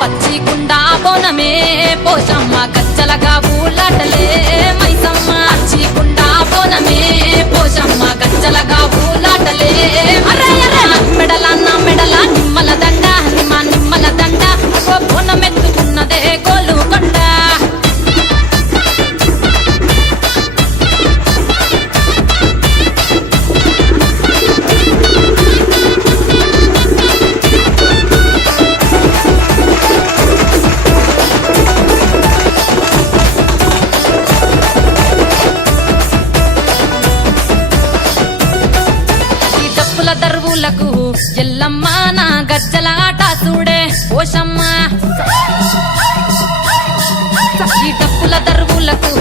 పచ్చికుండా బోనమే పోషమ్మ గజ్జలగా ఊలాటలే మైసమ్మ పచ్చికుండా బోనమే పోషమ్మ గజ్జలగా ఊలాటలే మెడలన్న మెడల నిమ్మల దండ నిమ్మల దండ బోనమెత్తుకున్నదే గోలుకొండ దరువులకు ఎల్లమ్మ నా గజ్జల ఆట చూడే పోషమ్మ ఈ డప్పుల దరువులకు